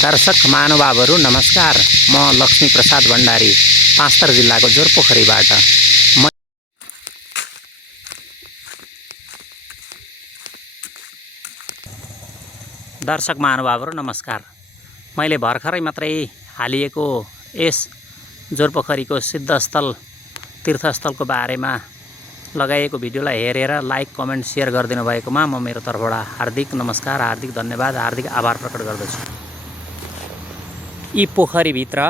दर्शक महानुभावहरू नमस्कार। म लक्ष्मी प्रसाद भण्डारी पाँचथर जिल्लाको जोरपोखरीबाट। दर्शक महानुभावहरू नमस्कार। मैले भर्खरै मात्रै हालिएको यस जोरपोखरीको सिद्धस्थल तीर्थस्थलको बारेमा लगाइएको भिडियोलाई हेरेर लाइक कमेन्ट सेयर गरिदिनु भएकोमा म मेरो तर्फबाट हार्दिक नमस्कार, हार्दिक धन्यवाद, हार्दिक आभार प्रकट गर्दछु। यी पोखरीभित्र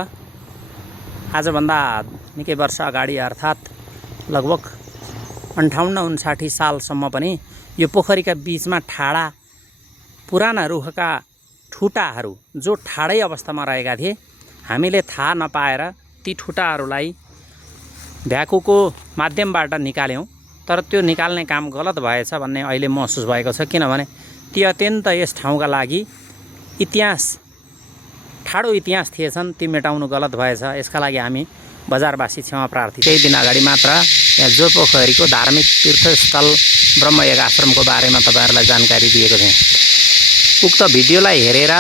आजभन्दा निकै वर्ष अगाडि अर्थात् लगभग 58-59 सालसम्म पनि यो पोखरीका बीचमा ठाडा पुराना रुखका ठुटाहरू जो ठाडै अवस्थामा रहेका थिए, हामीले थाहा नपाएर ती ठुटाहरूलाई भ्याकुको माध्यमबाट निकाल्यौं। तर त्यो निकाल्ने काम गलत भएछ भन्ने अहिले महसुस भएको छ, किनभने ती अत्यन्त यस ठाउँका लागि ठाडो इतिहास थिएछन्, ती मेटाउनु गलत भएछ। यसका लागि हामी बजारवासी क्षमा प्रार्थी। केही दिन अगाडि मात्र यहाँ जोरपोखरीको धार्मिक तीर्थस्थल ब्रह्मयोग आश्रमको बारेमा तपाईहरुलाई जानकारी दिएको थिएँ। उक्त भिडियोलाई हेरेर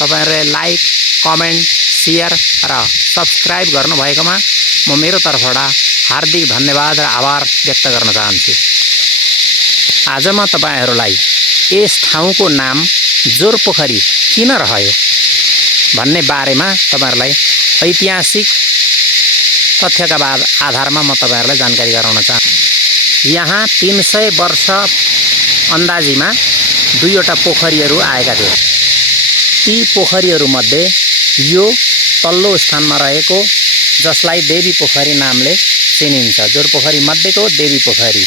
तपाईहरुले लाइक कमेन्ट सेयर र सब्स्क्राइब गर्नुभएकोमा म मेरो तर्फबाट हार्दिक धन्यवाद र आभार व्यक्त गर्न चाहन्छु। आज म तपाईहरुलाई यस ठाउँको नाम जोरपोखरी किन रह्यो भन्ने बारेमा तपाईहरुलाई ऐतिहासिक तथ्यका आधारमा म तपाईहरुलाई जानकारी गराउन चाहन्छु। यहाँ 300 वर्ष अन्दाजीमा दुईवटा पोखरीहरू आएका थिए। ती पोखरीहरूमध्ये यो तल्लो स्थानमा रहेको, जसलाई देवी पोखरी नामले चिनिन्छ, जोरपोखरी मध्येको देवी पोखरी,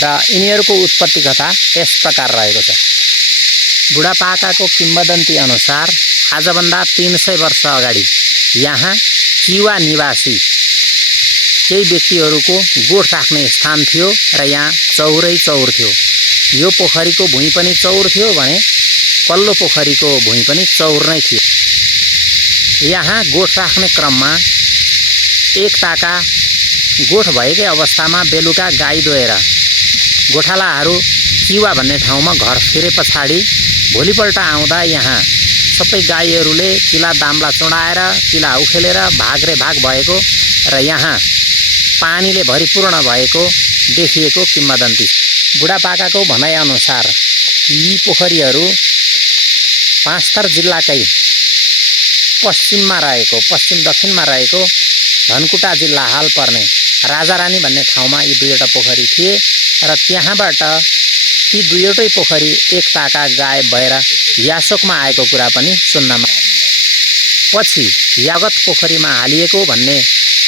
र यिनीहरूको उत्पत्ति कथा यस प्रकार रहेको छ। बुढापाकाको किम्वदन्ती अनुसार आजभन्दा 300 वर्ष अगाडि यहाँ चिवा निवासी केही व्यक्तिहरूको गोठ राख्ने स्थान थियो र यहाँ चौरै चौर थियो। यो पोखरीको भुइँ पनि चौर थियो भने पल्लो पोखरीको भुइँ पनि चौर नै थियो। यहाँ गोठ राख्ने क्रममा एक ताका गोठ भएकै अवस्थामा बेलुका गाई दोहेर गोठालाहरू चिवा भन्ने ठाउँमा घर फिरे पछाडि भोलिपल्ट आउँदा यहाँ सबै गाईहरूले किला दाम्ला चुडाएर किला उखेलेर भागरे भाग भएको र यहाँ पानीले भरिपूर्ण भएको देखिएको किम्वदन्ती। बुढापाकाको भनाइअनुसार यी पोखरीहरू पाँचथर जिल्लाकै पश्चिम दक्षिणमा रहेको धनकुटा जिल्ला हाल पर्ने राजारानी भन्ने ठाउँमा यी दुईवटा पोखरी थिए र त्यहाँबाट ती दुईवटै पोखरी एक ताका गायब भएर यासोकमा आएको कुरा पनि सुन्नमा। पछि यागत पोखरीमा हालिएको भन्ने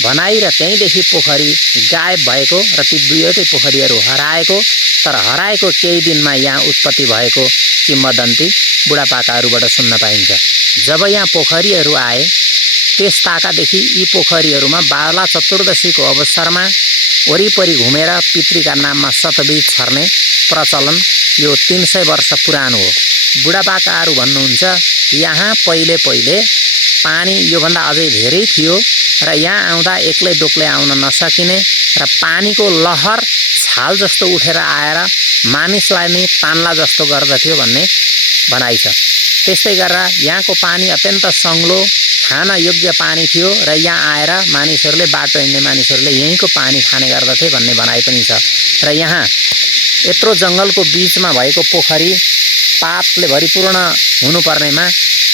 भनाइ र त्यहीँदेखि पोखरी गायब भएको र ती दुईवटै पोखरीहरू हराएको, तर हराएको केही दिनमा यहाँ उत्पत्ति भएको किम्वदन्ती बुढापाकाहरूबाट सुन्न पाइन्छ। जब यहाँ पोखरीहरू आए त्यस ताकादेखि यी पोखरीहरूमा बाला चतुर्दशीको अवसरमा वरिपरि घुमेर पितृका नाममा शतबीज छर्ने प्रचलन यो 300 वर्ष पुरानो हो। बुढापाकाहरू भन्नुहुन्छ यहाँ पहिले पानी योभन्दा अझै धेरै थियो र यहाँ आउँदा एक्लै डोक्लै आउन नसकिने र पानीको लहर छाल जस्तो उठेर आएर मानिसलाई नै तान्ला जस्तो गर्दथ्यो भन्ने भनाइ छ। त्यस्तै गरेर यहाँको पानी अत्यन्त सङ्लो खान योग्य पानी थियो र यहाँ आएर मानिसहरूले, बाटो हिँड्ने मानिसहरूले यहीँको पानी खाने गर्दथे भन्ने भनाइ पनि छ। र यहाँ यत्रो जङ्गलको बीचमा भएको पोखरी पातले भरिपूर्ण हुनुपर्नेमा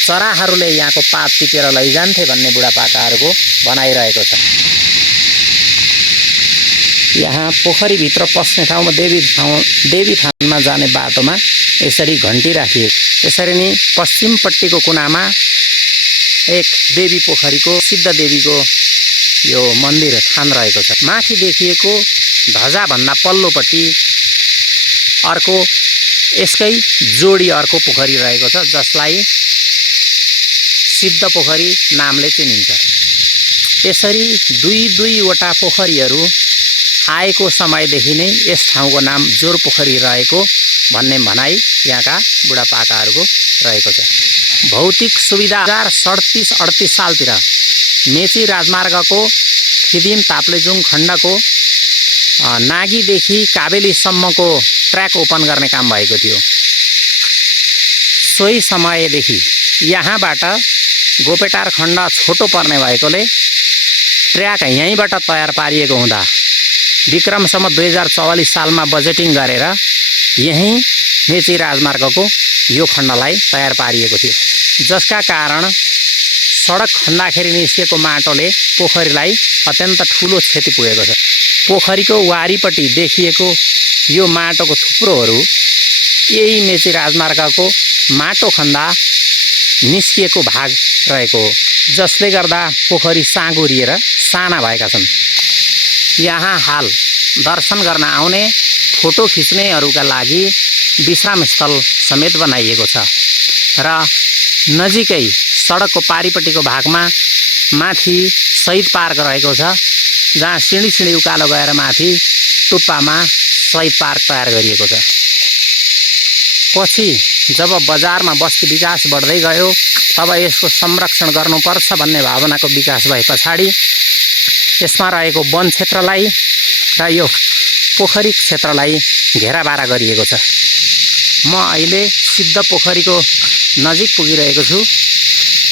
चराहरूले यहाँको पात टिपेर लैजान्थे भन्ने बुढापाकाहरूको भनाइरहेको छ। यहाँ पोखरीभित्र पस्ने ठाउँमा देवी थानमा जाने बाटोमा यसरी घन्टी राखिएको। यसरी नै पश्चिमपट्टिको कुनामा एक देवी पोखरीको सिद्ध देवीको यो मन्दिर थान रहेको छ। माथि देखिएको ध्वजाभन्दा पल्लोपट्टि अर्को यसकै जोडी अर्को पोखरी रहेको छ, जसलाई सिद्ध पोखरी नामले चिनिन्छ। यसरी दुईवटा पोखरीहरू आएको समयदेखि नै यस ठाउँको नाम जोरपोखरी रहेको भन्ने भनाइ यहाँका बुढापाकाहरूको रहेको छ। भौतिक सुविधा 1937-38 सालतिर मेची राजमार्गको खिदिम ताप्लेजुङ खण्डको नागीदेखि काबेलीसम्मको ट्र्याक ओपन गर्ने काम भएको थियो। सोही समयदेखि यहाँबाट गोपेटार खण्ड छोटो पर्ने भएकोले ट्र्याक यहीँबाट तयार पारिएको हुँदा विक्रमसम्म 2044 सालमा बजेटिङ गरेर यहीँ मेची राजमार्गको यो खण्डलाई तयार पारिएको थियो, जसका कारण सडक खन्दाखेरि निस्किएको माटोले पोखरीलाई अत्यन्त ठुलो क्षति पुगेको छ। पोखरीको वारिपट्टि देखिएको यो माटोको थुप्रोहरू यही मेची राजमार्गको माटो खन्दा निस्किएको भाग रहेको हो, जसले गर्दा पोखरी साँगुरिएर साना भएका छन्। यहाँ हाल दर्शन गर्न आउने फोटो खिच्नेहरूका लागि विश्राम स्थल समेत बनाइएको छ र नजिकै सडकको पारिपट्टिको भागमा माथि शहीद पार्क रहेको छ, जहाँ सिँढी उकालो गएर माथि टुप्पामा शहीद पार्क तयार गरिएको छ। पछि जब बजारमा बस्ती विकास बढ्दै गयो तब यसको संरक्षण गर्नुपर्छ भन्ने भावनाको विकास भए पछाडि यसमा रहेको वन क्षेत्रलाई र यो पोखरी क्षेत्रलाई घेराबारा गरिएको छ। म अहिले सिद्ध पोखरीको नजिक पुगिरहेको छु।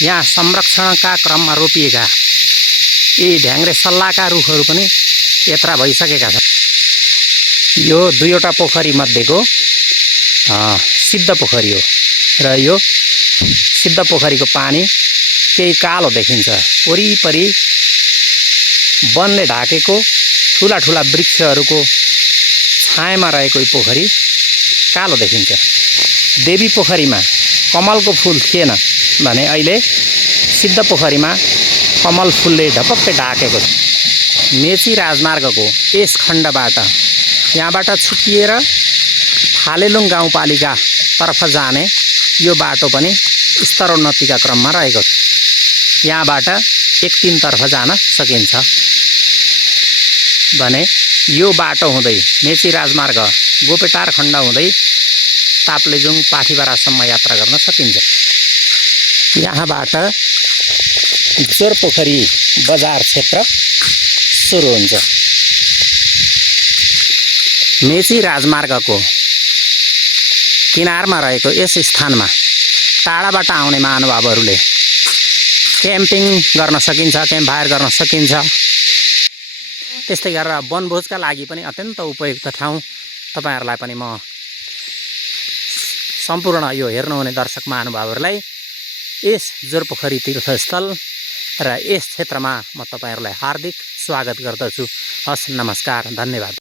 यहाँ संरक्षणका क्रममा रोपिएका यी ढ्याङ्ग्रे सल्लाहका रुखहरू पनि यत्रा भइसकेका छन्। यो दुईवटा पोखरी मध्येको सिद्ध पोखरी हो र यो सिद्ध पोखरीको पानी केही कालो देखिन्छ। वरिपरि वनले ढाकेको ठुला ठुला वृक्षहरूको छायामा रहेको यो पोखरी कालो देखिन्छ। देवी पोखरीमा कमलको फुल थिएन भने अहिले सिद्ध पोखरीमा कमल फुलले ढपक्कै ढाकेको छ। मेची राजमार्गको यस खण्डबाट यहाँबाट छुट्टिएर फालेलुङ गाउँपालिका तर्फ जाने यो बाटो पनि स्तरोन्नतिका क्रममा रहेको छ। यहाँबाट 1-3 तर्फ जान सकिन्छ भने यो बाटो हुँदै मेची राजमार्ग गोपेटार खण्ड हुँदै ताप्लेजुङ पाठीबारासम्म यात्रा गर्न सकिन्छ। यहाँबाट जोरपोखरी बजार क्षेत्र सुरु हुन्छ। मेची राजमार्गको किनारमा रहेको यस स्थानमा टाढाबाट आउने महानुभावहरूले क्याम्पिङ गर्न सकिन्छ, क्याम्प फायर गर्न सकिन्छ। त्यस्तै गरेर वनभोजका लागि पनि अत्यन्त उपयुक्त ठाउँ। तपाईहरुलाई पनि म सम्पूर्ण यो हेर्नुहुने दर्शक महानुभावहरूलाई यस जोरपोखरी तीर्थस्थल र यस क्षेत्रमा म तपाईहरुलाई हार्दिक स्वागत गर्दछु। हस्, नमस्कार, धन्यवाद।